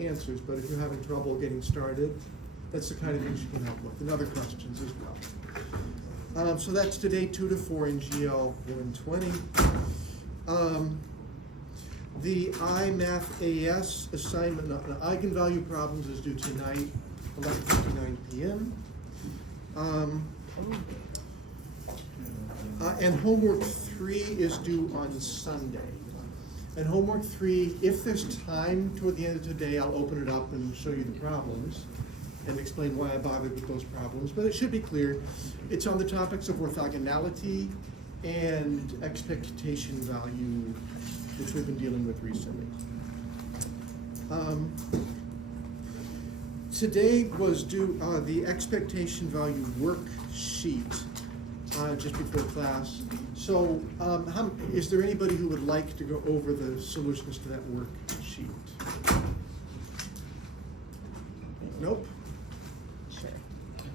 answers, but if you're having trouble getting started, that's the kind of things you can help with, and other questions as well. So that's today 2 to 4 in GL 120. The iMath AS assignment on eigenvalue problems is due tonight, 11:59 p.m. And homework 3 is due on Sunday. And homework 3, if there's time toward the end of today, I'll open it up and show you the problems and explain why I bothered with those problems. But it should be clear. It's on the topics of orthogonality and expectation value, which we've been dealing with recently. Today was due the expectation value worksheet just before class. So is there anybody who would like to go over the solutions to that worksheet? Nope? Sure.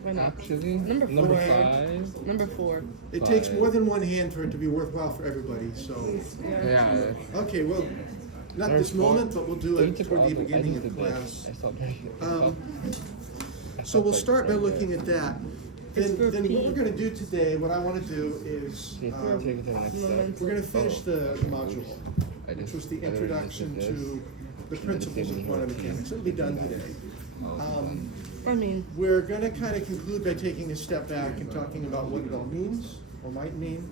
Why not? Actually, Number number 5. Number 4. It takes more than one hand for it to be worthwhile for everybody, so. Yeah. Okay, well, not this moment, but we'll do it toward the beginning of class. So we'll start by looking at that. Then what we're going to do today, what I want to do is, we're going to finish the module, which was the introduction to the principles of quantum mechanics. It'll be done today. We're going to kind of conclude by taking a step back and talking about what it all means, or might mean,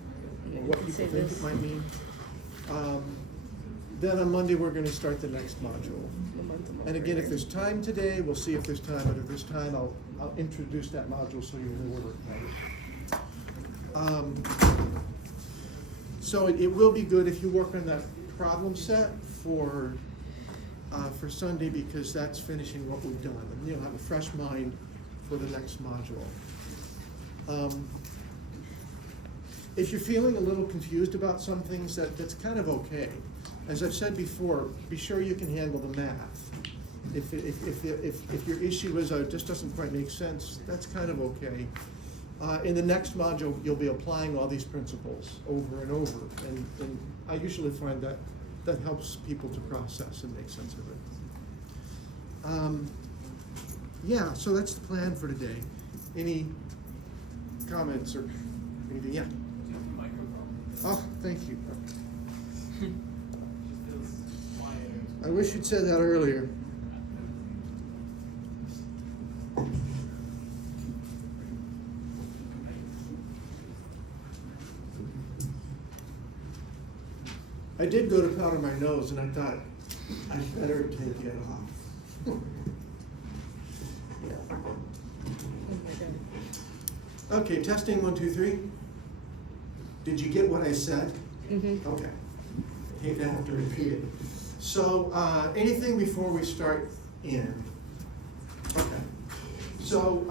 or what people think it might mean. Then on Monday, we're going to start the next module. And again, if there's time today, we'll see if there's time, but if there's time, I'll introduce that module so you know where we're headed. So it will be good if you work on that problem set for Sunday, because that's finishing what we've done. And you'll have a fresh mind for the next module. If you're feeling a little confused about some things, that's kind of okay. As I've said before, be sure you can handle the math. If your issue is it just doesn't quite make sense, that's kind of okay. In the next module, you'll be applying all these principles over and over, and I usually find that helps people to process and make sense of it. Yeah, so that's the plan for today. Any comments or anything? Yeah. Oh, thank you. I wish you'd said that earlier. I did go to powder my nose, and I thought I'd better take it off. Yeah. Okay, testing 1, 2, 3. Did you get what I said? Mm-hmm. Okay. Hate to have to repeat it. So anything before we start in? Okay. So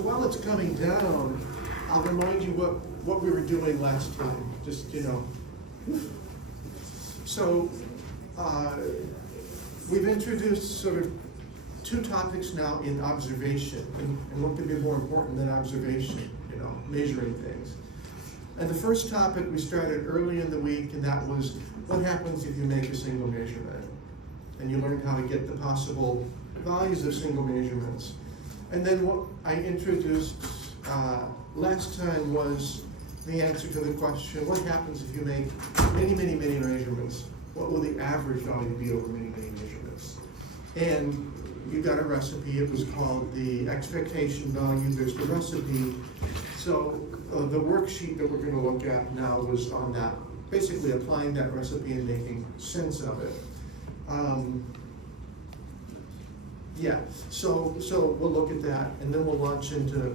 while it's coming down, I'll remind you what we were doing last time. Just, you know. So we've introduced sort of 2 topics now in observation, and what could be more important than observation, you know, measuring things. And the first topic we started early in the week, and that was what happens if you make a single measurement. And you learned how to get the possible values of single measurements. And then what I introduced last time was the answer to the question, what happens if you make many, many, many measurements? What will the average value be over many, many measurements? And you got a recipe. It was called the expectation value. There's the recipe. So the worksheet that we're going to look at now was on that, basically applying that recipe and making sense of it. Yeah, so we'll look at that, and then we'll launch into,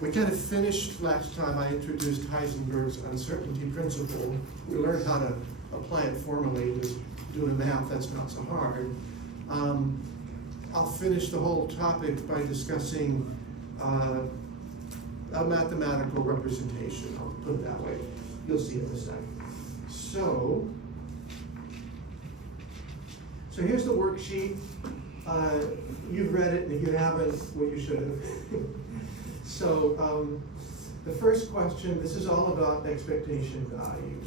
we kind of finished last time. I introduced Heisenberg's uncertainty principle. We learned how to apply it formally, just doing math, that's not so hard. I'll finish the whole topic by discussing a mathematical representation, I'll put it that way. You'll see it in a second. So here's the worksheet. You've read it, and if you haven't, well, you should have. So, the first question, this is all about expectation value.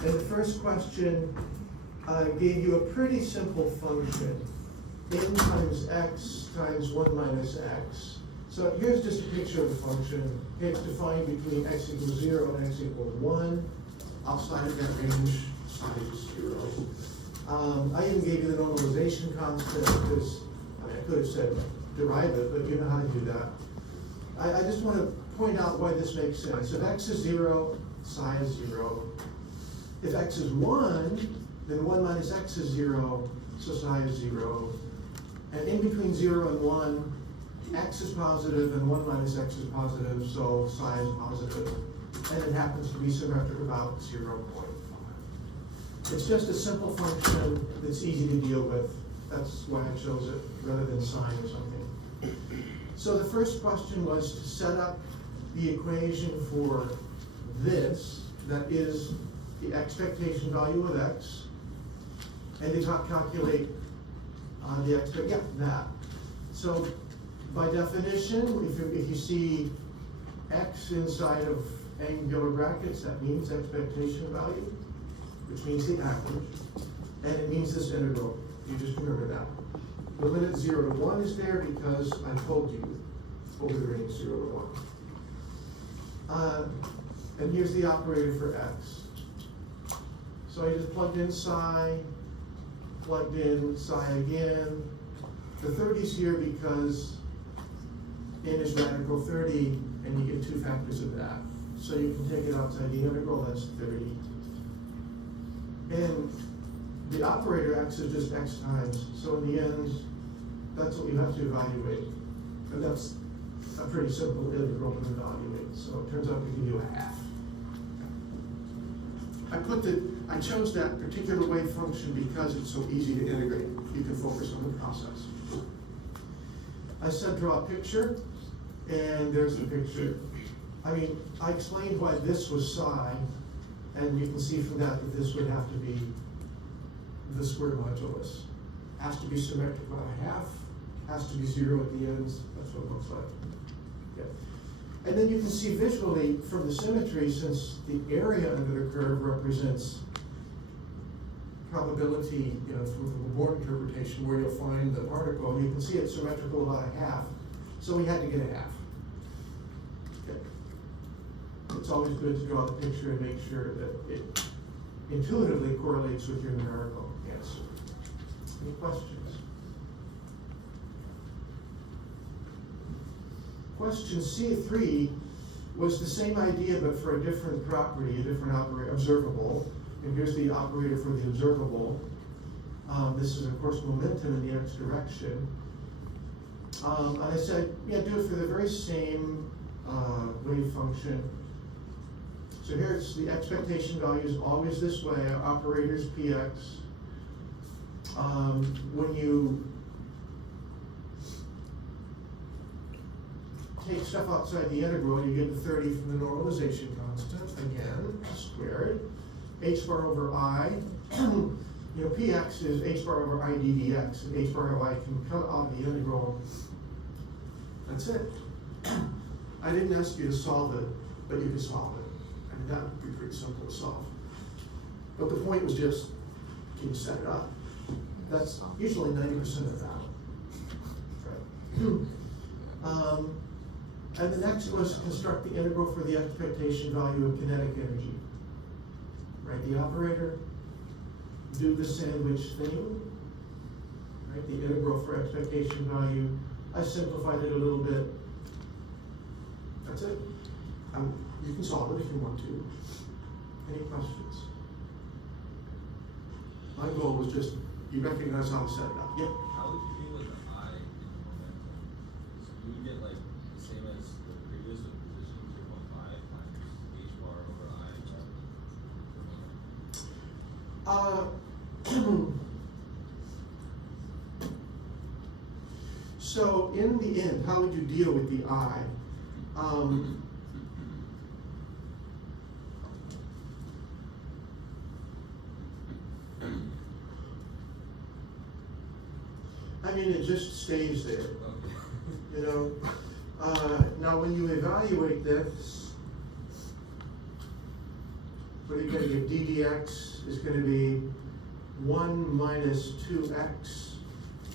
And the first question gave you a pretty simple function, n times x times 1 minus x. So here's just a picture of the function. It's defined between x equals 0 and x equals 1. Outside of that range, side is 0. I even gave you the normalization constant because I could have said derive it, but you know how to do that. I just want to point out why this makes sense. If x is 0, psi is 0. If x is 1, then 1 minus x is 0, so psi is 0. And in between 0 and 1, x is positive and 1 minus x is positive, so psi is positive. And it happens to be symmetric about 0.5. It's just a simple function that's easy to deal with. That's why I chose it rather than sine or something. So the first question was to set up the equation for this, that is the expectation value of x, and to calculate that. So by definition, if you see x inside of angular brackets, that means expectation value, which means the average, and it means this integral. You just remember that. The limit 0 to 1 is there because I told you over the range 0 to 1. And here's the operator for x. So I just plugged in psi, plugged in psi again. The 30 is here because n is radical 30, and you get 2 factors of that. So you can take it outside the integral, that's 30. And the operator x is just x times. So in the end, that's what we have to evaluate. And that's a pretty simple integral to evaluate. So it turns out we can do a half. I chose that particular wave function because it's so easy to integrate. You can focus on the process. I said draw a picture, and there's the picture. I mean, I explained why this was psi, and you can see from that that this would have to be the square modulus. Has to be symmetric about a half, has to be 0 at the ends. That's what it looks like. Yeah. And then you can see visually from the symmetry, since the area under the curve represents probability, from the Born interpretation where you'll find the particle, you can see it's symmetrical about a half. So we had to get a half. Okay. It's always good to draw the picture and make sure that it intuitively correlates with your numerical answer. Any questions? Question C3 was the same idea, but for a different property, a different operator, observable. And here's the operator for the observable. This is, of course, momentum in the x direction. And I said, yeah, do it for the very same wave function. So here's the expectation value is always this way. Our operator is px. When you take stuff outside the integral, you get the 30 from the normalization constant, again, squared. H bar over I, px is h bar over I ddx, and h bar over I can come out of the integral. That's it. I didn't ask you to solve it, but you can solve it. And that would be pretty simple to solve. But the point was just, can you set it up? That's usually 90% of the battle. Right. And the next was construct the integral for the expectation value of kinetic energy. Right, the operator, do the sandwich thing. Right, the integral for expectation value. I simplified it a little bit. That's it. You can solve it if you want to. Any questions? My goal was just, you recognize how to set it up. Yep. How would you deal with the I in the momentum? So you would get like the same as the previous with position 2.5 minus h bar over I. So in the end, how would you deal with the I? I mean, it just stays there, Okay. you know? Now, when you evaluate this, what are you gonna get? DDX is gonna be 1 minus 2x,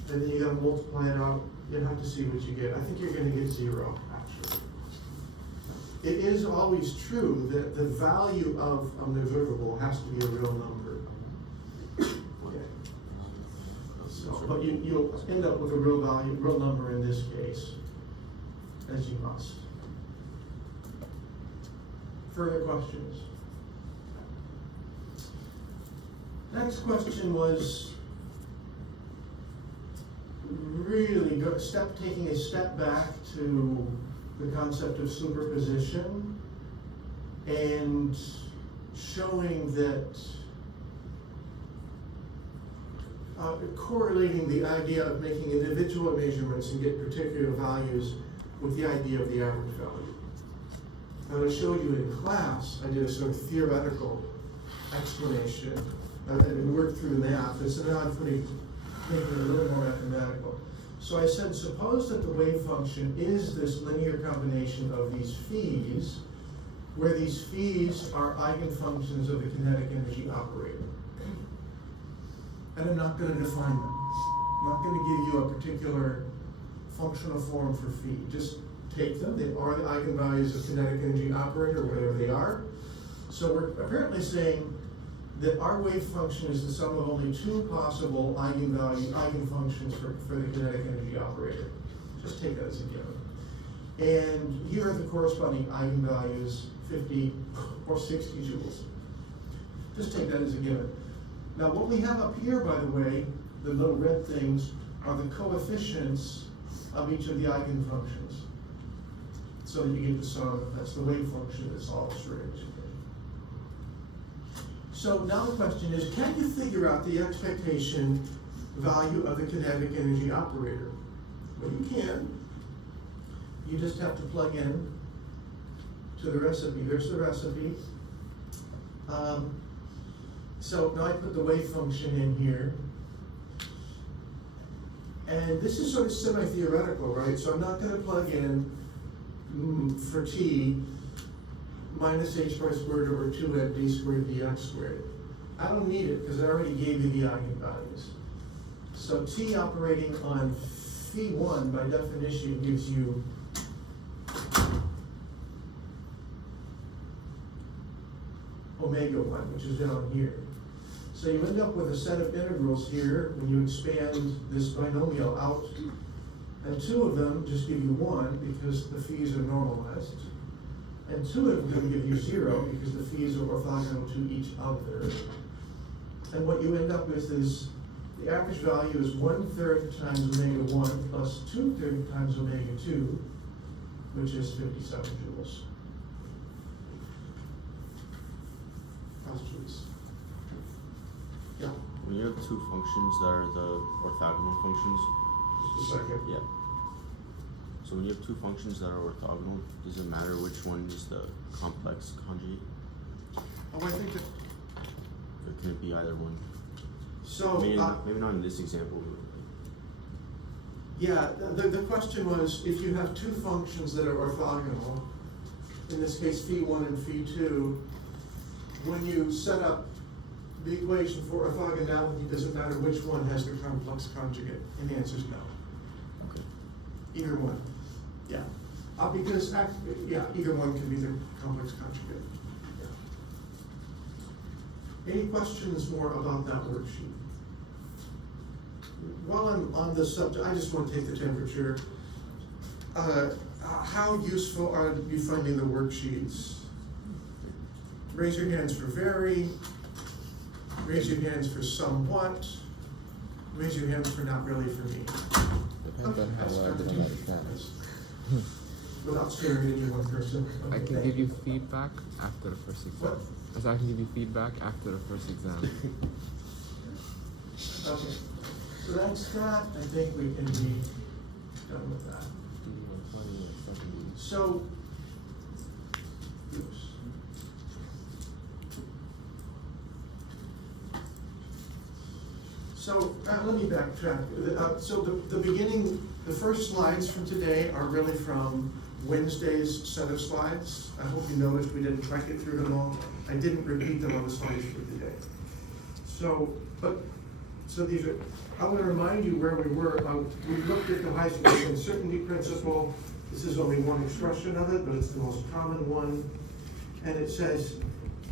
and then you gotta multiply it out. You'll have to see what you get. I think you're gonna get 0, actually. It is always true that the value of an observable has to be a real number. Okay. So, but you'll end up with a real value, real number in this case, as you must. Further questions? Next question was really good, taking a step back to the concept of superposition and showing that correlating the idea of making individual measurements and get particular values with the idea of the average value. Now, I showed you in class, I did a sort of theoretical explanation and worked through the math, and so now I'm making it a little more mathematical. So I said, suppose that the wave function is this linear combination of these phis, where these phis are eigenfunctions of the kinetic energy operator. And I'm not going to define them. I'm not going to give you a particular functional form for phi. Just take them. They are the eigenvalues of kinetic energy operator, whatever they are. So we're apparently saying that our wave function is the sum of only 2 possible eigenfunctions for the kinetic energy operator. Just take that as a given. And here are the corresponding eigenvalues, 50 or 60 joules. Just take that as a given. Now what we have up here, by the way, the little red things, are the coefficients of each of the eigenfunctions. So that you get the sum, that's the wave function that solves for it. So now the question is, can you figure out the expectation value of the kinetic energy operator? Well, you can. You just have to plug in to the recipe. There's the recipe. So now I put the wave function in here. And this is sort of semi-theoretical, right? So I'm not going to plug in for t minus h bar squared over 2 d squared dx squared. I don't need it because I already gave you the eigenvalues. So t operating on phi1 by definition gives you omega 1, which is down here. So you end up with a set of integrals here when you expand this binomial out, and 2 of them just give you 1 because the phis are normalized. And 2 of them give you 0 because the phis are orthogonal to each other. And what you end up with is the average value is 1/3 times omega 1 plus 2/3 times omega 2, which is 57 joules. Questions? Yeah. When you have 2 functions that are the orthogonal functions, Just a second. yeah. So when you have 2 functions that are orthogonal, does it matter which one is the complex conjugate? Oh, I think that. Or can it be either one? So. Maybe not in this example. But Yeah, the question was, if you have 2 functions that are orthogonal, in this case phi1 and phi2, when you set up the equation for orthogonality, does it matter which one has the complex conjugate? And the answer is no. okay. Either one. Yeah. Because, either one can be the complex conjugate. Yeah. Any questions more about that worksheet? While I'm on the subject, I just want to take the temperature. How useful are you finding the worksheets? Raise your hands for very. Raise your hands for somewhat. Raise your hands for not really for me. Depends on how well I did on that exam. Without staring at any one person. I can give you feedback after the first exam. What? I said I can give you feedback after the first exam. Okay. So that's that. I think we can be done with that. So, oops. So So, let me backtrack. So the beginning, the first slides from today are really from Wednesday's set of slides. I hope you noticed we didn't quite get through them all. I didn't repeat them on the slides for today. So these are, I want to remind you where we were. We looked at the high school uncertainty principle. This is only one expression of it, but it's the most common one. And it says,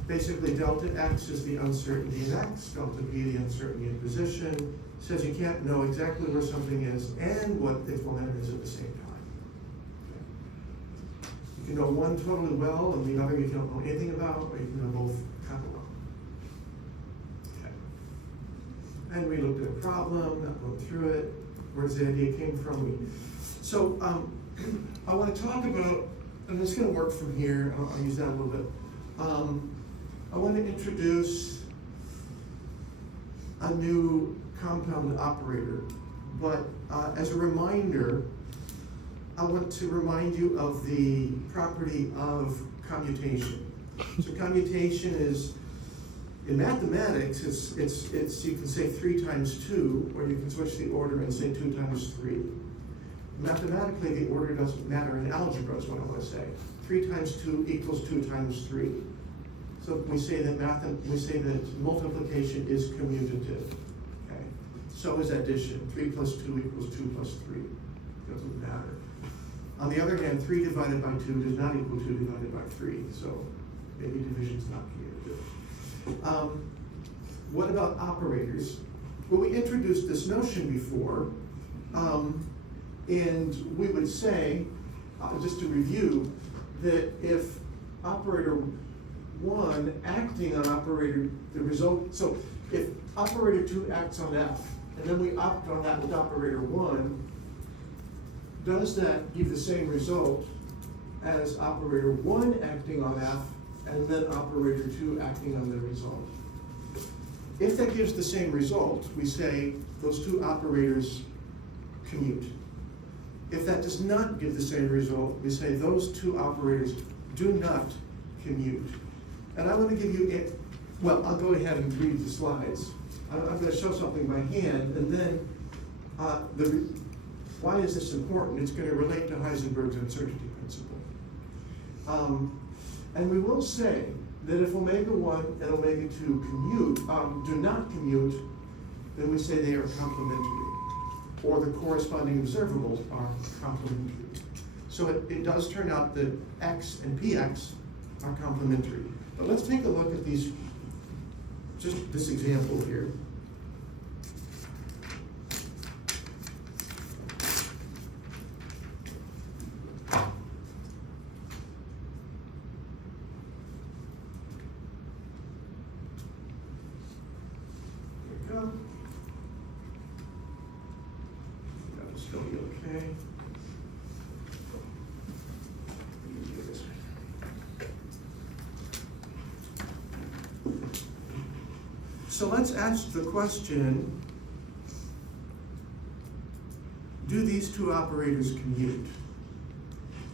basically, delta x is the uncertainty in x, delta p the uncertainty in position. It says you can't know exactly where something is and what its momentum is at the same time. Okay. You can know one totally well and the other you don't know anything about, or you can know both kind of well. Okay. And we looked at a problem, not going through it, where the idea came from. So I want to talk about, and it's going to work from here, I'll use that a little bit. I want to introduce a new compound operator, but as a reminder, I want to remind you of the property of commutation. So commutation is, in mathematics, it's you can say 3 times 2, or you can switch the order and say 2 times 3. Mathematically, the order doesn't matter in algebra, is what I want to say. 3 times 2 equals 2 times 3. So we say that multiplication is commutative. Okay. So is addition. 3 plus 2 equals 2 plus 3. Doesn't matter. On the other hand, 3 divided by 2 does not equal 2 divided by 3. So maybe division is not commutative. What about operators? Well, we introduced this notion before, and we would say, just to review, that if operator 1 acting on operator, the result, so if operator 2 acts on F, and then we opt on that with operator 1, does that give the same result as operator 1 acting on F, and then operator 2 acting on the result? If that gives the same result, we say those 2 operators commute. If that does not give the same result, we say those 2 operators do not commute. And I want to give you, well, I'll go ahead and read the slides. I'm going to show something by hand, and then why is this important? It's going to relate to Heisenberg's uncertainty principle. And we will say that if omega 1 and omega 2 commute, do not commute, then we say they are complementary, or the corresponding observables are complementary. So it does turn out that x and px are complementary. But let's take a look at these, just this example here. That'll still be okay. So let's ask the question, do these 2 operators commute?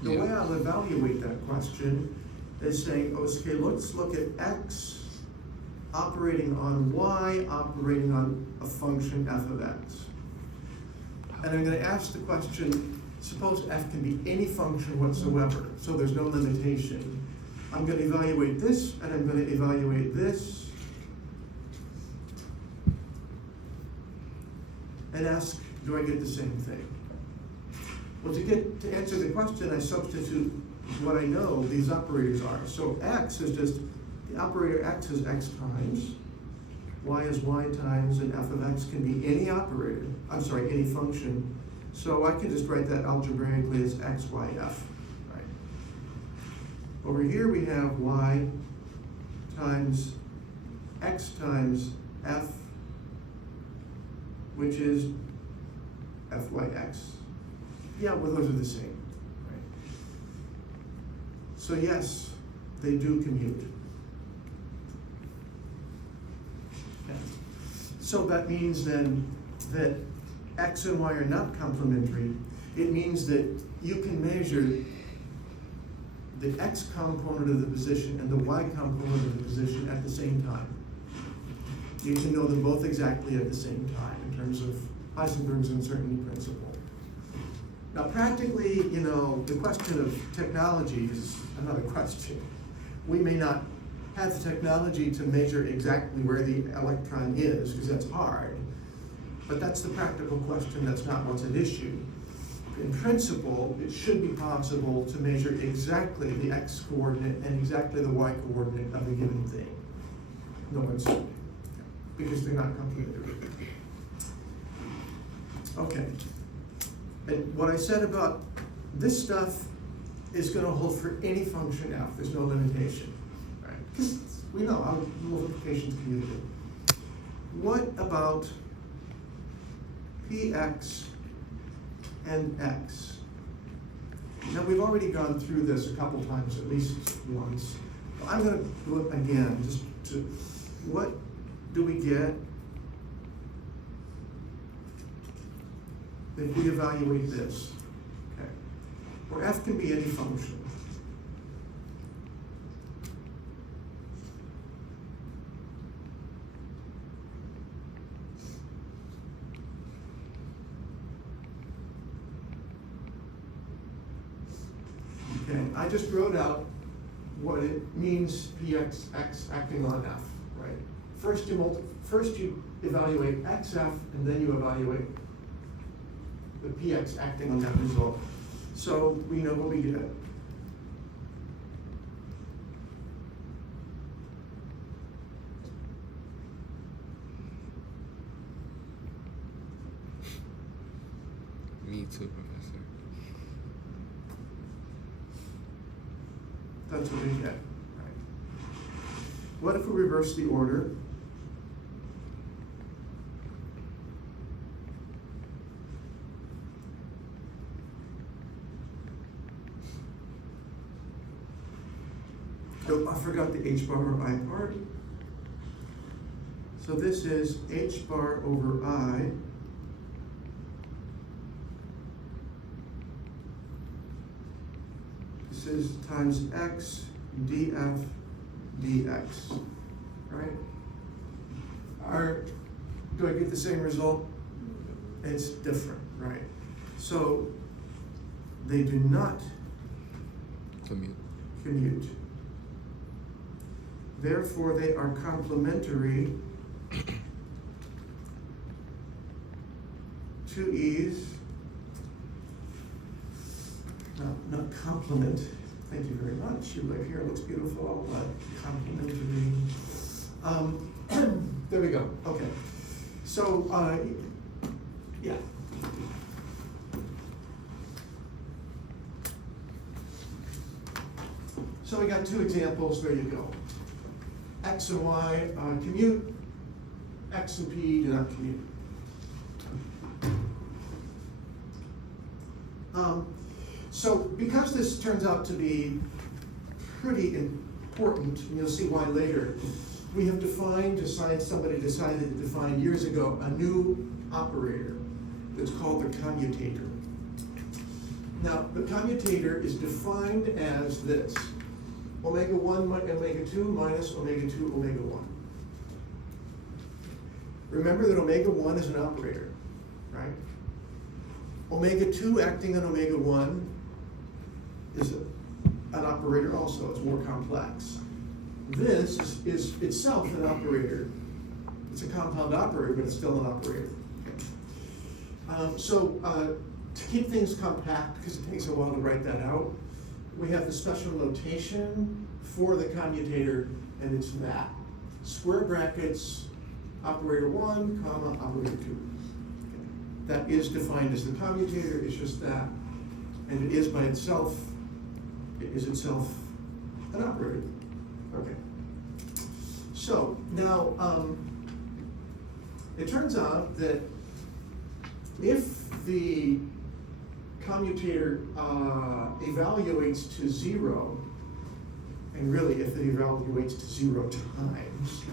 The way I'll evaluate that question is saying, okay, let's look at x operating on y, operating on a function f of x. And I'm going to ask the question, suppose f can be any function whatsoever, so there's no limitation. I'm going to evaluate this, and I'm going to evaluate this, and ask, do I get the same thing? Well, to answer the question, I substitute what I know these operators are. So x is just, the operator x is x times, y is y times, and f of x can be any operator, any function. So I can just write that algebraically as x, y, f, right? Over here we have y times x times f, which is fyx. Yeah, well, those are the same, right? So yes, they do commute. Okay. So that means then that x and y are not complementary. It means that you can measure the x component of the position and the y component of the position at the same time. You can know them both exactly at the same time in terms of Heisenberg's uncertainty principle. Now, practically, the question of technology is another question. We may not have the technology to measure exactly where the electron is, because that's hard. But that's the practical question, that's not what's at issue. In principle, it should be possible to measure exactly the x coordinate and exactly the y coordinate of a given thing. No one's, because they're not complementary. Okay. And what I said about this stuff is going to hold for any function f. There's no limitation, right? Because we know how multiplications communicate. What about px and x? Now, we've already gone through this a couple times, at least once. I'm going to do it again, just to, what do we get if we evaluate this? Okay. Where f can be any function. Okay, I just wrote out what it means px acting on f, right? First you evaluate xf, and then you evaluate the px acting on that result. So we know what we get. Me too, Professor. That's what we get, right? What if we reverse the order? Oh, I forgot the h bar over I part. So this is h bar over I this is times x df dx, right? Do I get the same result? It's different, right? So they do not commute. Therefore, they are complementary to e's. No, not complement. Thank you very much. Your leg here looks beautiful. Complementary. There we go. Okay. So, yeah. So we got two examples. There you go. X and Y commute. X and P do not commute. So because this turns out to be pretty important, and you'll see why later, we have somebody decided to define years ago a new operator that's called the commutator. Now, the commutator is defined as this: omega 1 omega 2 minus omega 2 omega 1. Remember that omega 1 is an operator, right? Omega 2 acting on omega 1 is an operator also. It's more complex. This is itself an operator. It's a compound operator, but it's still an operator. To keep things compact, because it takes a while to write that out, we have the special notation for the commutator, and it's that. Square brackets, operator 1, comma, operator 2. Okay. That is defined as the commutator, it's just that. And it is by itself, it is itself an operator. Okay. So, now, it turns out that if the commutator evaluates to 0, and really if it evaluates to 0 times,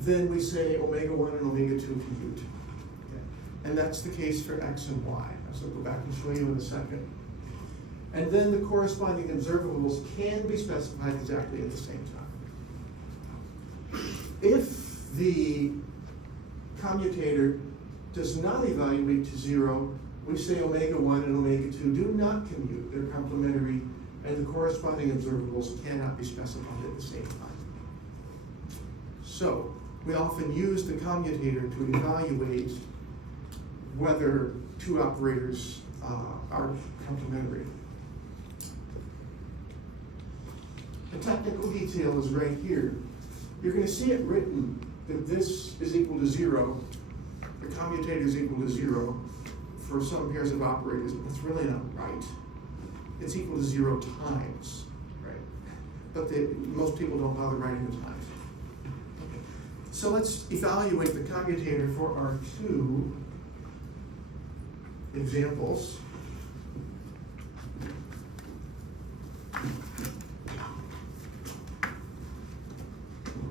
then we say omega 1 and omega 2 commute. Okay. And that's the case for x and y. So I'll go back and show you in a second. And then the corresponding observables can be specified exactly at the same time. If the commutator does not evaluate to 0, we say omega 1 and omega 2 do not commute. They're complementary, and the corresponding observables cannot be specified at the same time. So, we often use the commutator to evaluate whether two operators are complementary. The technical detail is right here. You're going to see it written that this is equal to 0, the commutator is equal to 0 for some pairs of operators, but it's really not right. It's equal to 0 times, right? But most people don't bother writing the times. Okay. So let's evaluate the commutator for our two examples.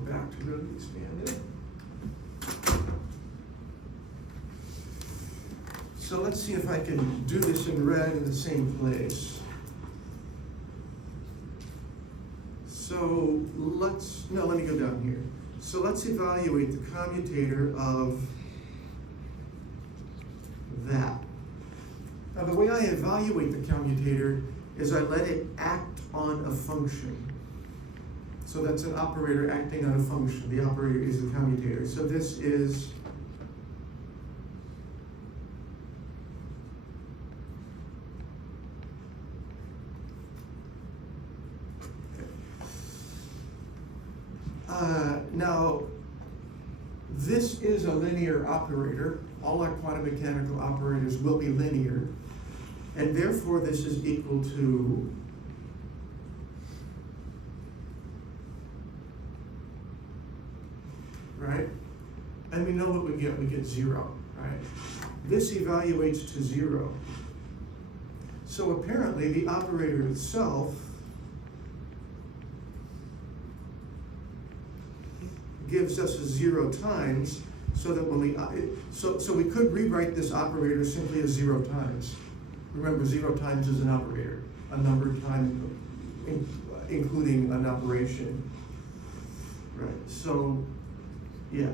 Back to the expanded. So let's see if I can do this in red in the same place. So let me go down here. So let's evaluate the commutator of that. Now the way I evaluate the commutator is I let it act on a function. So that's an operator acting on a function. The operator is the commutator. So this is now this is a linear operator. All our quantum mechanical operators will be linear, and therefore this is equal to right? And we know what we get 0, right? This evaluates to 0. So apparently the operator itself gives us a 0 times, so that when we, so we could rewrite this operator simply as 0 times. Remember, 0 times is an operator, a number time including an operation, right? So, yeah.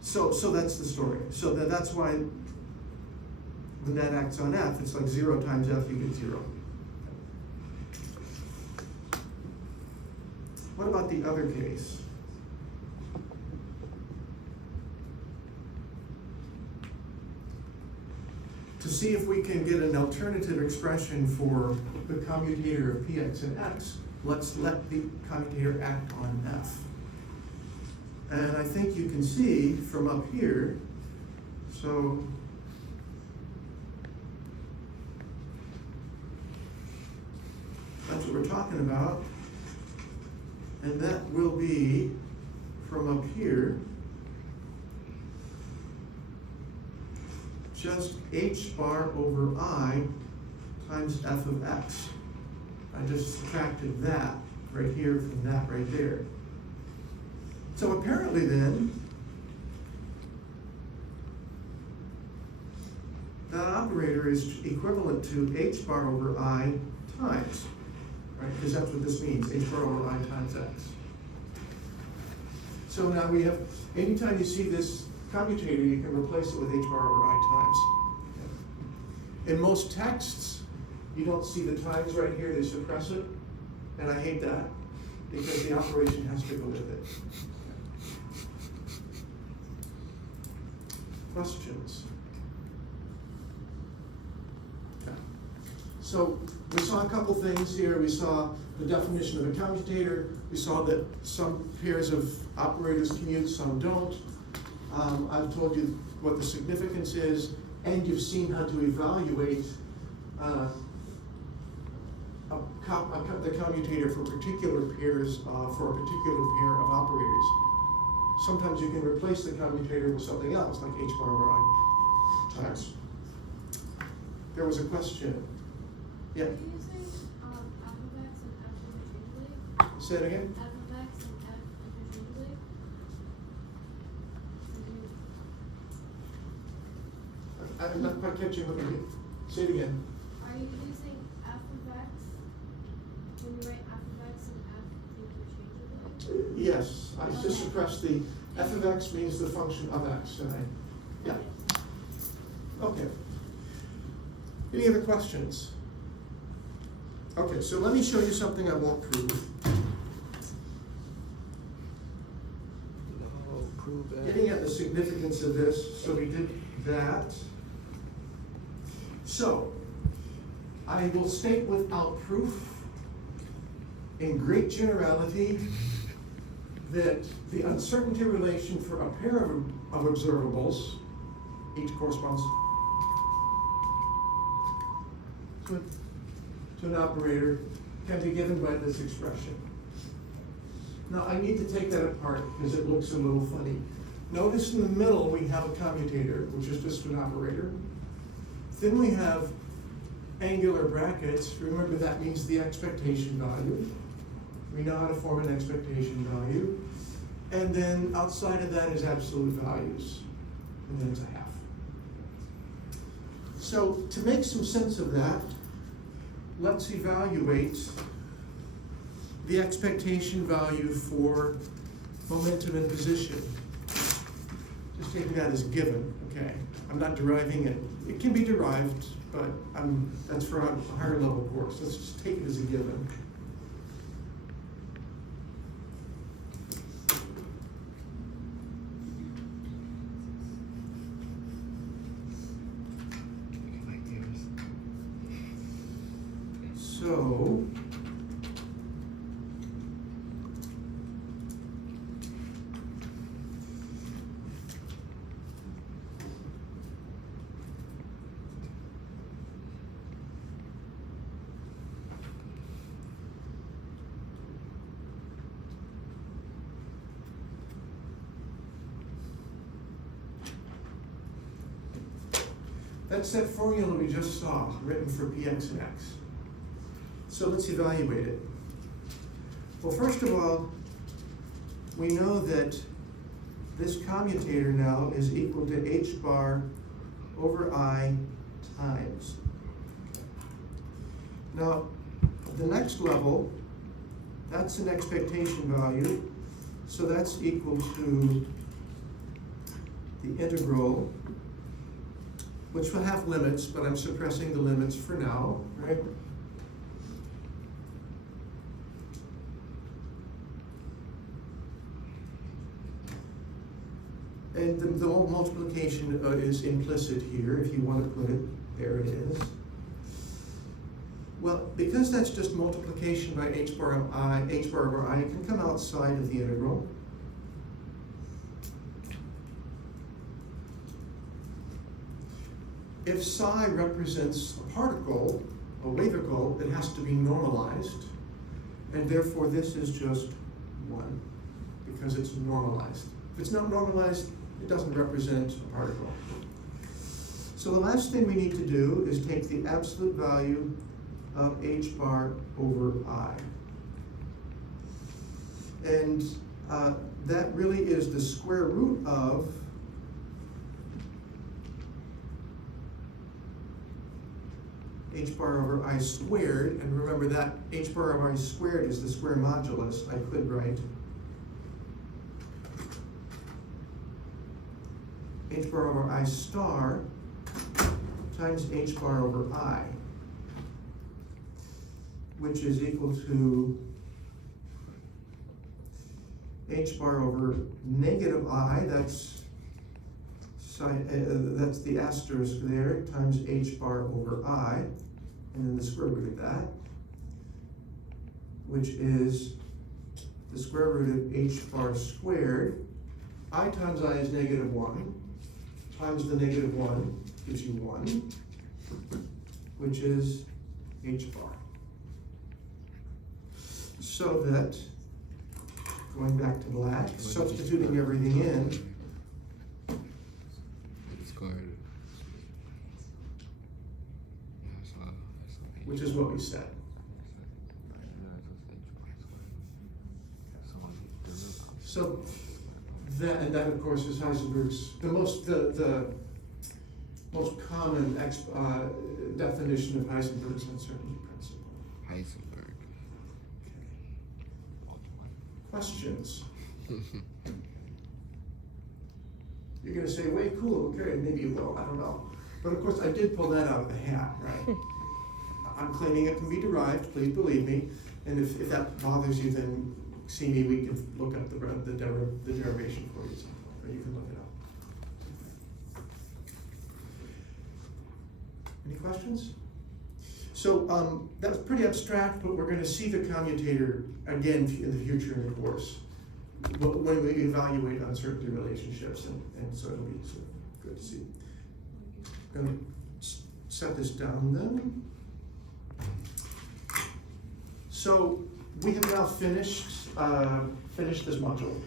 So that's the story. So that's why when that acts on F, it's like 0 times F, you get 0. What about the other case? To see if we can get an alternative expression for the commutator of Px and X, let's let the commutator act on F. And I think you can see from up here, so that's what we're talking about. And that will be from up here, just h bar over I times f of x. I just subtracted that right here from that right there. So apparently then, that operator is equivalent to h bar over I times, right? Because that's what this means, h bar over I times x. So now we have, anytime you see this commutator, you can replace it with h bar over I times. In most texts, you don't see the times right here, they suppress it, and I hate that, because the operation has to go with it. Questions? Okay. So we saw a couple things here. We saw the definition of a commutator. We saw that some pairs of operators commute, some don't. I've told you what the significance is, and you've seen how to evaluate the commutator for particular pairs, for a particular pair of operators. Sometimes you can replace the commutator with something else, like h bar over I times. There was a question. Yeah? Are you using f of x and f interchangeably? Say it again? F of x and f interchangeably? I'm not quite catching what you mean. Say it again. Are you using f of x when you write f of x and f interchangeably? Yes, I just suppressed the f of x means the function of x, and yeah. Okay. Any other questions? Okay, so let me show you something I won't prove. No, prove it. Getting at the significance of this, so we did that. So, I will state without proof, in great generality, that the uncertainty relation for a pair of observables, each corresponds to an operator, can be given by this expression. Now, I need to take that apart because it looks a little funny. Notice in the middle we have a commutator, which is just an operator. Then we have angular brackets. Remember, that means the expectation value. We know how to form an expectation value. And then outside of that is absolute values. And then it's a half. So to make some sense of that, let's evaluate the expectation value for momentum and position. Just taking that as given, okay? I'm not deriving it. It can be derived, but that's for a higher level course. Let's just take it as a given. So, that's that formula we just saw, written for px and x. So let's evaluate it. Well, first of all, we know that this commutator now is equal to h bar over I times. Now, the next level, that's an expectation value, so that's equal to the integral, which will have limits, but I'm suppressing the limits for now, right? And the multiplication is implicit here, if you want to put it, there it is. Well, because that's just multiplication by h bar over I, it can come outside of the integral. If psi represents a particle, a wavicle, it has to be normalized, and therefore this is just 1, because it's normalized. If it's not normalized, it doesn't represent a particle. So the last thing we need to do is take the absolute value of h bar over I. And that really is the square root of h bar over I squared. And remember that h bar over I squared is the square modulus. I could write h bar over I star times h bar over I, which is equal to h bar over negative I, that's the asterisk there, times h bar over I, and then the square root of that, which is the square root of h bar squared. I times I is negative 1, times the negative 1 gives you 1, which is h bar. So that, going back to black, substituting everything in, which is what we said. So that, and that of course is Heisenberg's, the most common definition of Heisenberg's uncertainty principle. Heisenberg. Questions? You're gonna say, way cool, okay, maybe you will, I don't know. But of course, I did pull that out of the hat, right? I'm claiming it can be derived, please believe me. And if that bothers you, then see me, we can look up the derivation for you, or you can look it up. Any questions? So that was pretty abstract, but we're gonna see the commutator again in the future in the course, when we evaluate uncertainty relationships, and so it'll be sort of good to see. I'm gonna set this down then. So we have now finished this module.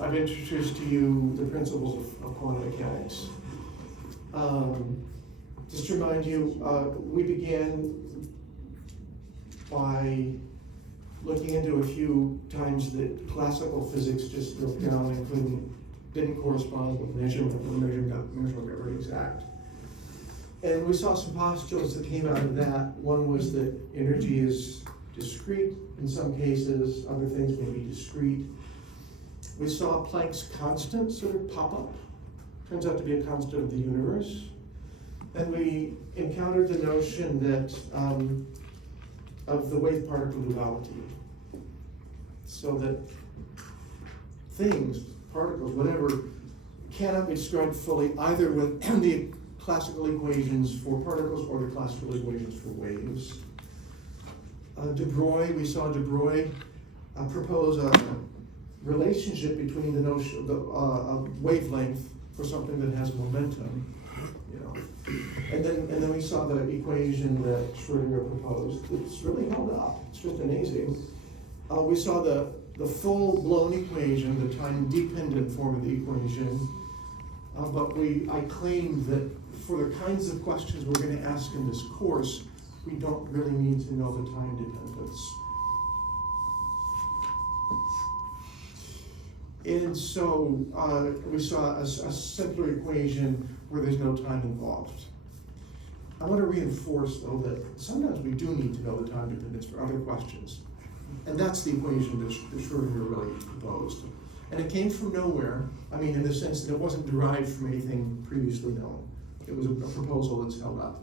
I've introduced to you the principles of quantum mechanics. Just to remind you, we began by looking into a few times that classical physics just broke down and didn't correspond with measurement. The measurement got very exact. And we saw some postulates that came out of that. One was that energy is discrete in some cases, other things may be discrete. We saw Planck's constant sort of pop up. Turns out to be a constant of the universe. And we encountered the notion that of the wave-particle duality. So that things, particles, whatever, cannot be described fully either with the classical equations for particles or the classical equations for waves. We saw De Broglie propose a relationship between the notion of wavelength for something that has momentum, you know. And then we saw the equation that Schrödinger proposed. It's really held up. It's just amazing. We saw the full-blown equation, the time-dependent form of the equation. But I claim that for the kinds of questions we're going to ask in this course, we don't really need to know the time dependence. And so we saw a simpler equation where there's no time involved. I want to reinforce, though, that sometimes we do need to know the time dependence for other questions. And that's the equation that Schrödinger really proposed. And it came from nowhere, I mean, in the sense that it wasn't derived from anything previously known. It was a proposal that's held up.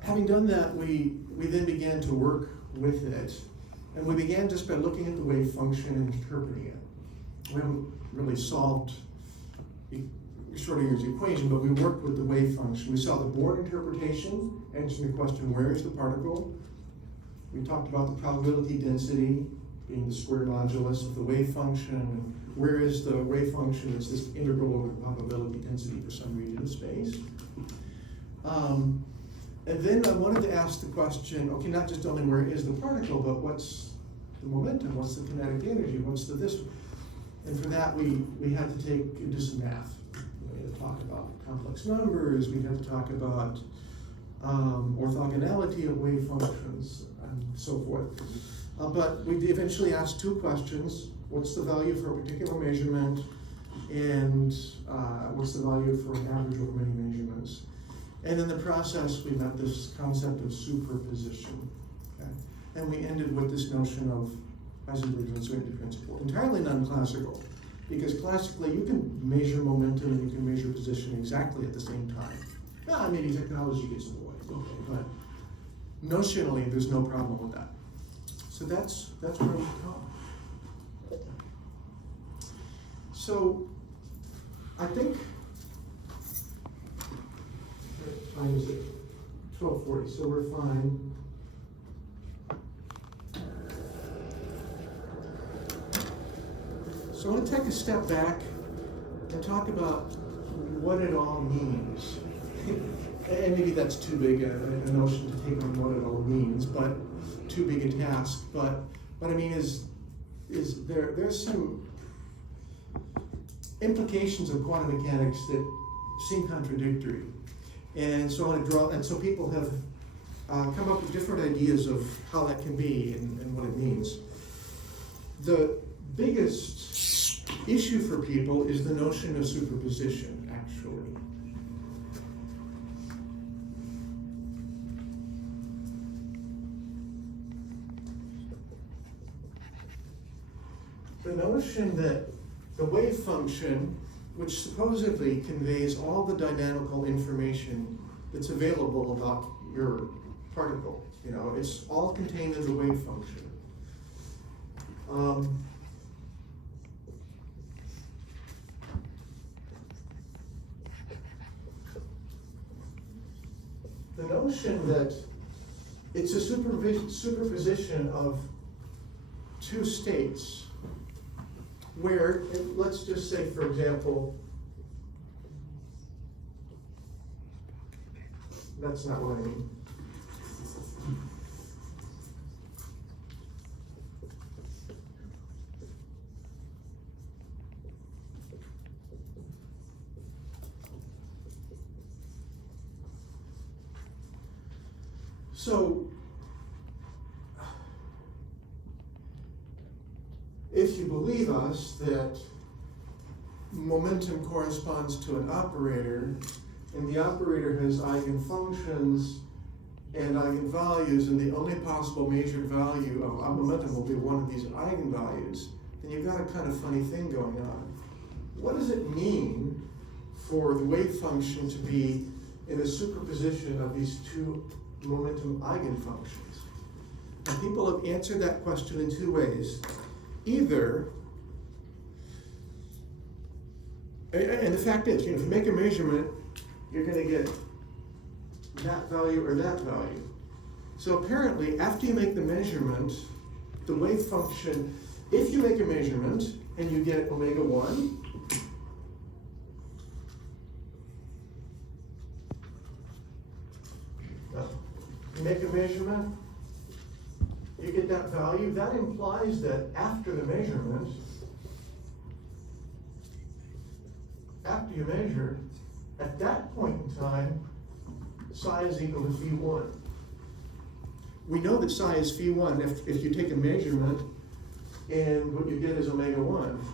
Having done that, we then began to work with it. And we began just by looking at the wave function and interpreting it. We haven't really solved Schrödinger's equation, but we worked with the wave function. We saw the Born interpretation, answering the question, where is the particle? We talked about the probability density being the square modulus of the wave function, and where is the wave function? It's this integral over the probability density for some region of space. And then I wanted to ask the question, okay, not just only where is the particle, but what's the momentum? What's the kinetic energy? What's the this? And for that, we had to do some math. We had to talk about complex numbers. We had to talk about orthogonality of wave functions and so forth. But we eventually asked two questions. What's the value for a particular measurement? And what's the value for an average over many measurements? And in the process, we met this concept of superposition. Okay? And we ended with this notion of Heisenberg's uncertainty principle, entirely non-classical. Because classically, you can measure momentum and you can measure position exactly at the same time. Maybe technology gets in the way, okay, but notionally, there's no problem with that. So that's where we come. So I think, what time is it? 12:40, so we're fine. So I want to take a step back and talk about what it all means. And maybe that's too big a notion to take on what it all means, but too big a task. But what I mean is there's some implications of quantum mechanics that seem contradictory. And so I want to draw, and so people have come up with different ideas of how that can be and what it means. The biggest issue for people is the notion of superposition, actually. the notion that the wave function, which supposedly conveys all the dynamical information that's available about your particle, you know, it's all contained in the wave function. The notion that it's a superposition of two states where, let's just say, for example, that's not what I mean. So, if you believe us that momentum corresponds to an operator, and the operator has eigenfunctions and eigenvalues, and the only possible measured value of momentum will be one of these eigenvalues, then you've got a kind of funny thing going on. What does it mean for the wave function to be in a superposition of these two momentum eigenfunctions? And people have answered that question in two ways. Either, and the fact is, you know, if you make a measurement, you're going to get that value or that value. So apparently, after you make the measurement, the wave function, if you make a measurement and you get omega 1, you make a measurement, you get that value, that implies that after the measurement, after you measure, at that point in time, psi is equal to phi 1. We know that psi is phi 1 if you take a measurement and what you get is omega 1.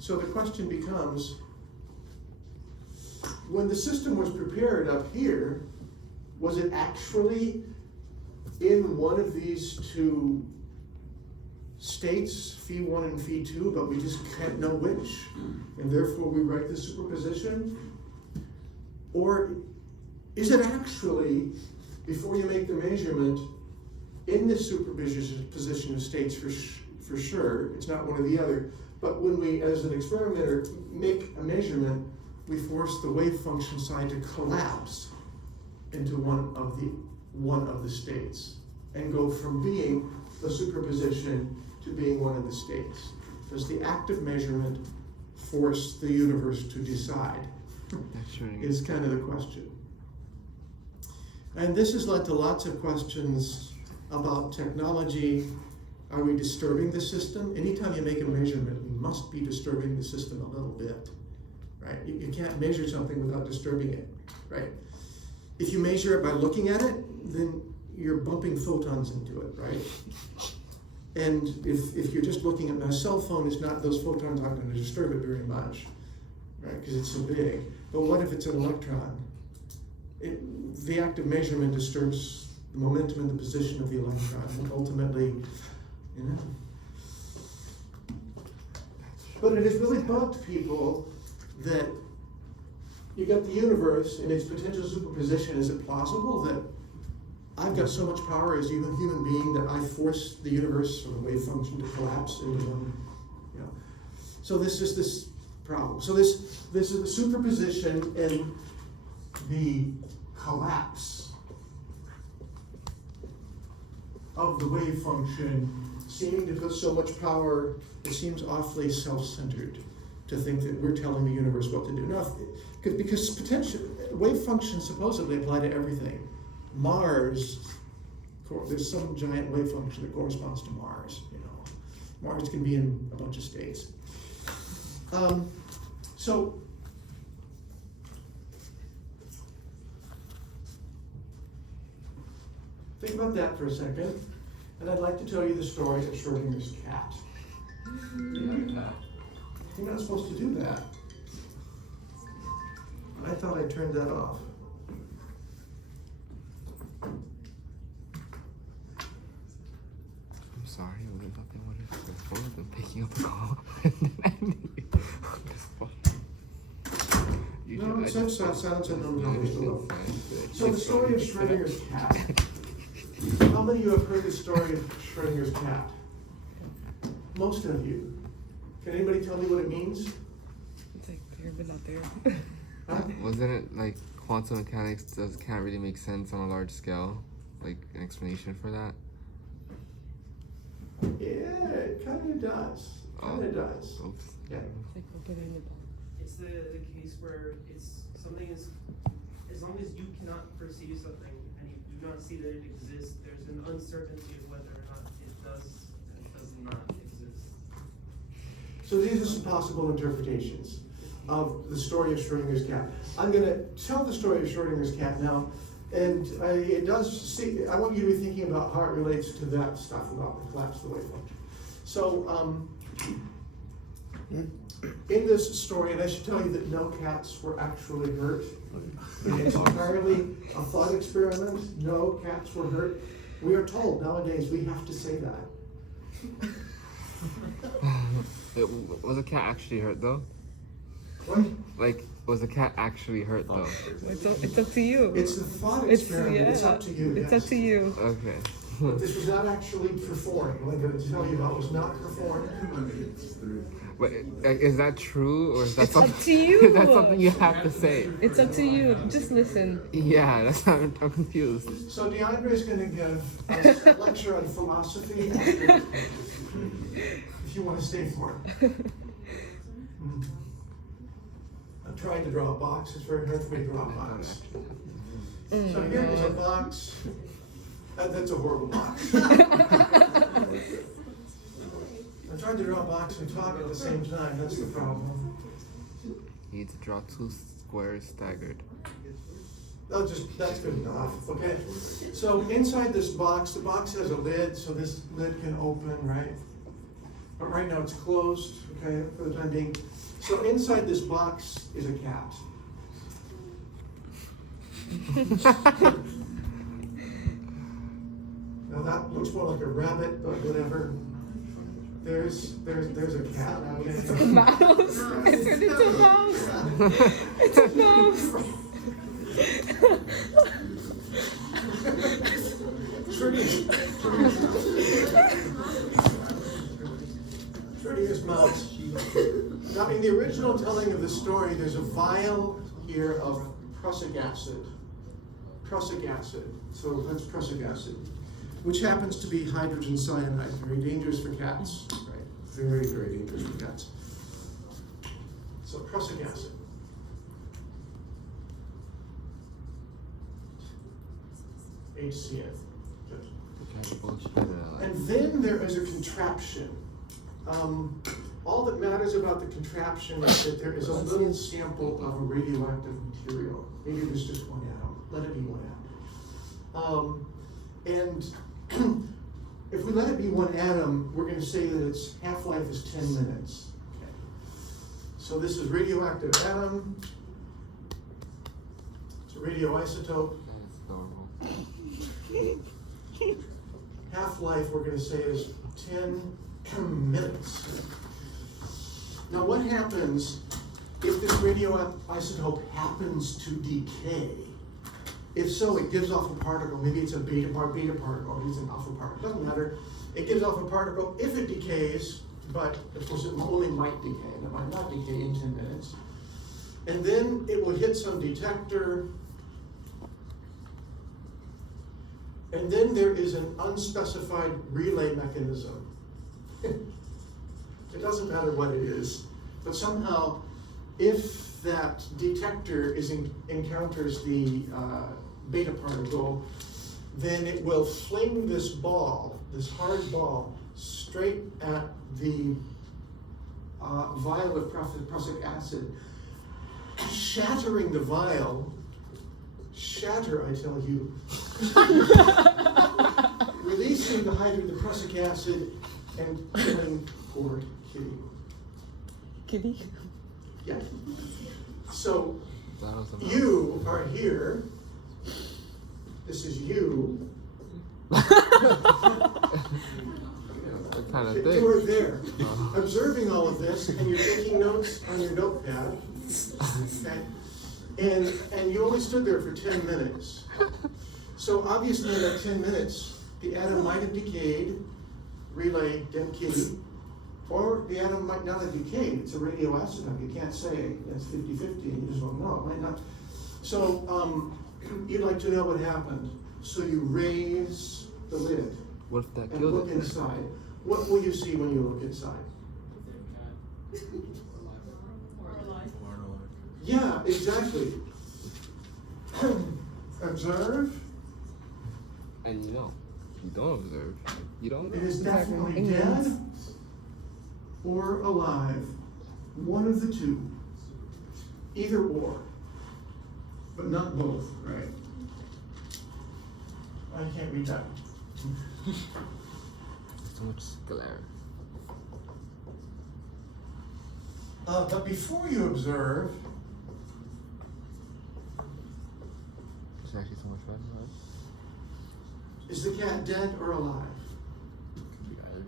So the question becomes, when the system was prepared up here, was it actually in one of these two states, phi 1 and phi 2, but we just can't know which, and therefore we write the superposition? Or is it actually, before you make the measurement, in this superposition of states for sure, it's not one or the other, but when we, as an experimenter, make a measurement, we force the wave function side to collapse into one of the states and go from being a superposition to being one of the states. Does the act of measurement force the universe to decide? Is kind of the question. And this has led to lots of questions about technology. Are we disturbing the system? Anytime you make a measurement, you must be disturbing the system a little bit, right? You can't measure something without disturbing it, right? If you measure it by looking at it, then you're bumping photons into it, right? And if you're just looking at my cell phone, those photons aren't going to disturb it very much, right? Because it's so big. But what if it's an electron? The act of measurement disturbs the momentum and the position of the electron, and ultimately, you know. But it has really bugged people that you got the universe in its potential superposition. Is it plausible that I've got so much power as a human being that I force the universe or the wave function to collapse into one, you know? So this is this problem. So this is the superposition and the collapse of the wave function seeming to put so much power, it seems awfully self-centered to think that we're telling the universe what to do. No, because potential wave functions supposedly apply to everything. Mars, there's some giant wave function that corresponds to Mars. You know, Mars can be in a bunch of states. So think about that for a second, and I'd like to tell you the story of Schrodinger's cat. You're not supposed to do that. I thought I turned that off. I'm sorry, it wasn't nothing when it's both of them picking up the call and then ending it on this phone. You No, should- it I says just- silence and No, unknown it's below. fine. So the story of Schrodinger's cat. How many of you have heard the story of Schrodinger's cat? Most of you. Can anybody tell me what it means? It's like there but not there. Huh? Wasn't it like quantum mechanics can't really make sense on a large scale? Like an explanation for that? Yeah, it kind of does. Kind of does. Oops. Yeah. It's like opening the box. It's the case where it's something is, as long as you cannot perceive something and you do not see that it exists, there's an uncertainty of whether or not it does not exist. So these are some possible interpretations of the story of Schrodinger's cat. I'm going to tell the story of Schrodinger's cat now, and it does see. I want you to be thinking about how it relates to that stuff about the collapse of the wave function. So, in this story, and I should tell you that no cats were actually hurt. It's entirely a thought experiment. No cats were hurt. We are told nowadays we have to say that. Was the cat actually hurt though? What? Like, was the cat actually hurt though? It's up to you. It's a thought It's experiment. It's up to you. It's yes. up to you. Okay. But this was not actually performed. I'm going to tell you how it was not performed. But is that true, or is that It's up something? to you. Is that something you have to say? It's up to you. Just listen. Yeah, I'm confused. So DeAndre is going to give us a lecture on philosophy after, if you want to stay for it. I'm trying to draw a box. It's very hard for me to draw a box. So here is a box. That's a horrible box. I'm trying to draw a box and talk at the same time. That's the problem. You need to draw two squares staggered. That's good enough. Okay. So inside this box, the box has a lid, so this lid can open, right? But right now it's closed, okay, for the time being. So inside this box is a cat. Now that looks more like a rabbit, but whatever. There's a cat. It's a Okay. mouse. I turned into a mouse. It's a mouse. Schrodinger's mouse. Now, in the original telling of the story, there's a vial here of prussic acid. Prussic acid. So that's prussic acid, which happens to be hydrogen cyanide. Very dangerous for cats. Right? Very, very dangerous for cats. So prussic acid. HCN. And then there is a contraption. All that matters about the contraption is that there is a little sample of a radioactive material. Maybe there's just one atom. Let it be one atom. And if we let it be one atom, we're going to say that its half-life is 10 minutes. Okay. So this is radioactive atom. It's a radioisotope. Half-life, we're going to say, is 10 minutes. Now, what happens if this radioisotope happens to decay? If so, it gives off a particle. Maybe it's a beta particle, or it's an alpha particle. Doesn't matter. It gives off a particle if it decays, but of course it only might decay, and it might not decay in 10 minutes. And then it will hit some detector. And then there is an unspecified relay mechanism. It doesn't matter what it is, but somehow, if that detector encounters the beta particle, then it will fling this ball, this hard ball, straight at the vial of prussic acid, shattering the vial. Shatter, I tell you. Releasing the prussic acid and killing poor Kitty. Kitty. Yeah. So That was a you are here. This is you. kind of You thing. were there, observing all of this, and you're taking notes on your notepad. Okay? And you only stood there for 10 minutes. So obviously in that 10 minutes, the atom might have decayed, relay, dead kitty, or the atom might not have decayed. It's a radioisotope. You can't say it's 50-50, you just don't know. It might not. So you'd like to know what happened. So you raise the lid What if that and killed look it? inside. What will you see when you look inside? Yeah, exactly. Observe. And you don't observe. You don't. It is Exactly. definitely Indians. dead or alive. One of the two. Either or. But not both, right? I can't read that. So much glare. But before you observe, There's actually so much red, right? is the cat dead or alive? Could be either.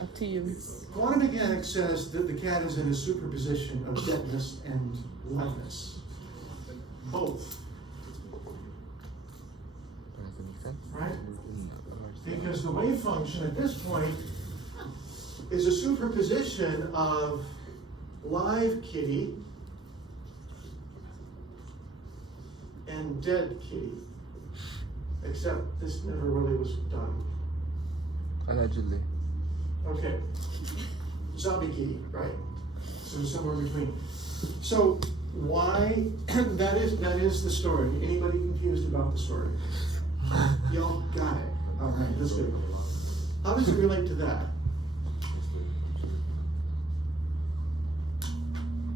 Up to you. Quantum mechanics says that the cat is in a superposition of deadness and aliveness. Both, Does that make sense? right? Because Because the wave function at this point is a superposition of live kitty and dead kitty. Except this never really was done. allegedly. Okay. Zombie kitty, right? So somewhere in between. So why that is the story. Anybody confused about the story? Y'all got it. Alright, that's good. How does it relate to that?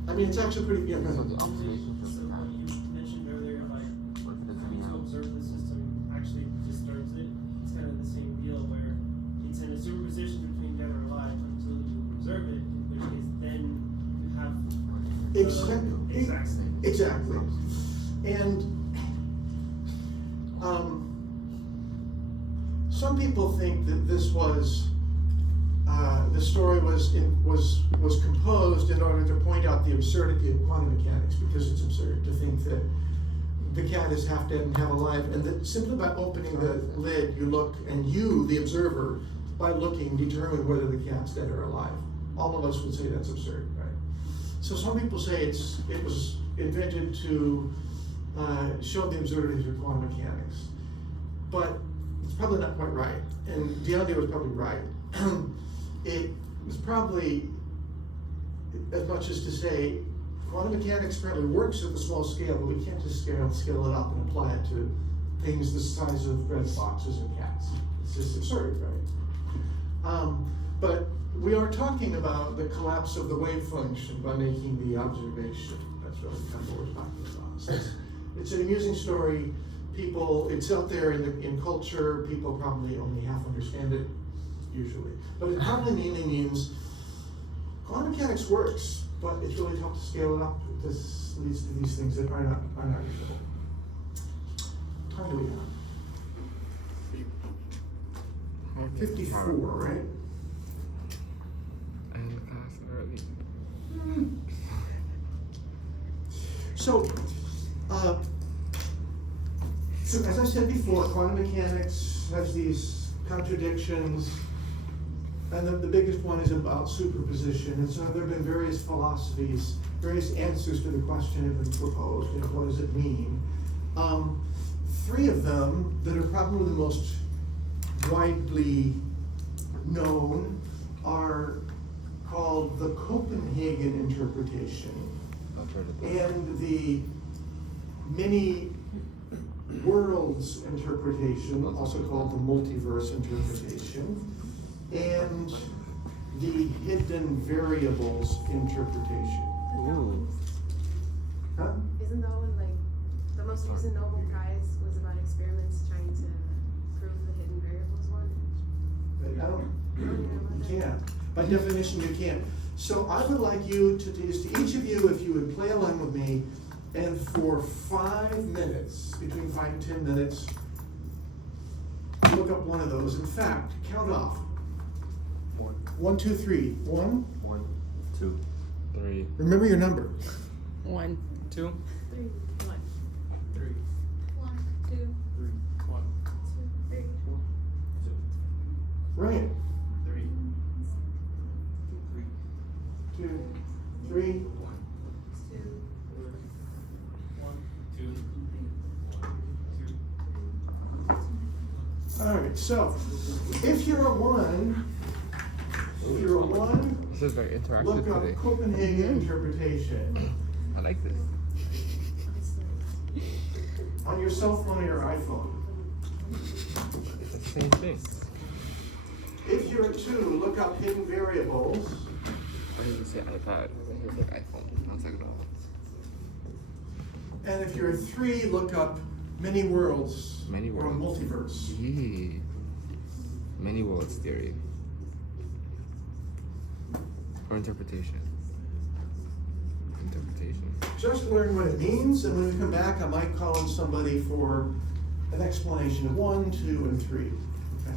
I mean, it's actually pretty, yeah, go So ahead. the observation So from the what you mentioned earlier, if I what if it doesn't mean to how? observe the system actually disturbs it, it's kind of the same deal where it's in a superposition between dead or alive until you observe it, in which case then you have the exact same. Exactly. And some people think that this was the story was composed in order to point out the absurdity of quantum mechanics, because it's absurd to think that the cat is half dead and half alive, and that simply by opening the lid, you look, and you, the observer, by looking, determine whether the cat's dead or alive. All of us would say that's absurd, right? So some people say it was invented to show the absurdities of quantum mechanics, but it's probably not quite right. And the idea was probably right. It was probably as much as to say quantum mechanics apparently works at the small scale, but we can't just scale it up and apply it to things the size of red foxes and cats. It's just absurd, right? But we are talking about the collapse of the wave function by making the observation. That's really kind of what we're talking about. So it's an amusing story. It's out there in culture. People probably only half understand it, usually. But it probably mainly means quantum mechanics works, but it's really tough to scale it up. This leads to these things that are not usable. What time do we have? 54, right? And class early. So as I said before, quantum mechanics has these contradictions, and the biggest one is about superposition. And so there have been various philosophies, various answers to the question have been proposed. What does it mean? Three of them that are probably the most widely known are called the Copenhagen interpretation Not heard of that. and the many worlds interpretation, also called the multiverse interpretation, and the hidden variables interpretation. Ooh. Huh? Isn't that one like the most recent Nobel Prize was about experiments trying to prove the hidden variables one? I don't, You don't know about you that? can't. By definition, you can't. So I would like you to each of you, if you would play along with me, and for 5 minutes, between 5 and 10 minutes, look up one of those. In fact, count off 1, 2, 3. 1. 1, 2. 3. Remember your number. 1, 2, 3, 1, 3, 1, 2, 3, 1, 2, 3, 2, Right. 3, 2, 3. 2. 1, 2, 1, 2. All right. So, if you're a 1, This is very interactive look up today. Copenhagen interpretation I like this. on your cell phone or your iPhone. It's the same thing. If you're a 2, look up hidden variables. I didn't say iPad. I think it was like iPhone. I was like, no. And if you're a 3, look up many worlds, Many or worlds. multiverse. Yee. Many worlds theory. Or interpretation. Interpretation. Just learn what it means, and when we come back, I might call on somebody for an explanation of 1, 2, and 3. Okay.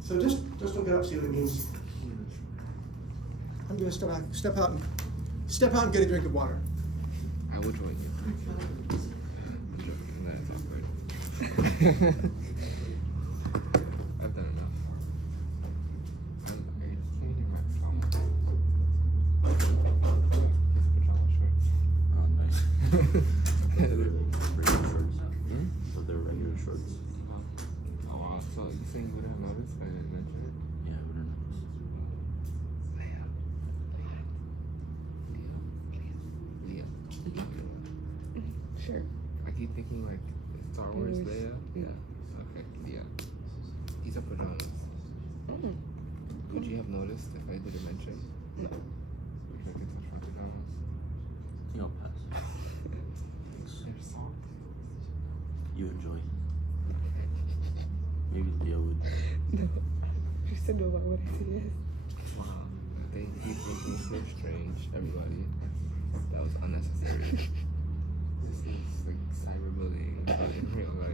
So just look it up, see what it means. I'm gonna step out and get a drink of water. I will join you. I'm joking. That is awkward. I've done enough. Can you hear my phone? His pajama shorts. Oh, nice. Regular shorts. Hmm? So they're regular shorts. Oh wow, so you saying you would have noticed if I didn't mention it? Yeah, I wouldn't know. Leah. sure. I keep thinking like Star Wars Leia. No. Okay, Leah. These are pajamas. Mm. Would you have noticed if I didn't mention? No. Would you like to touch my pajamas? I think I'll pass. Thanks. They're soft. You enjoy. Maybe Leo would. No. She said no, why would I say yes? Wow. They keep thinking so strange, everybody. That was unnecessary. This is like cyberbullying but in real life.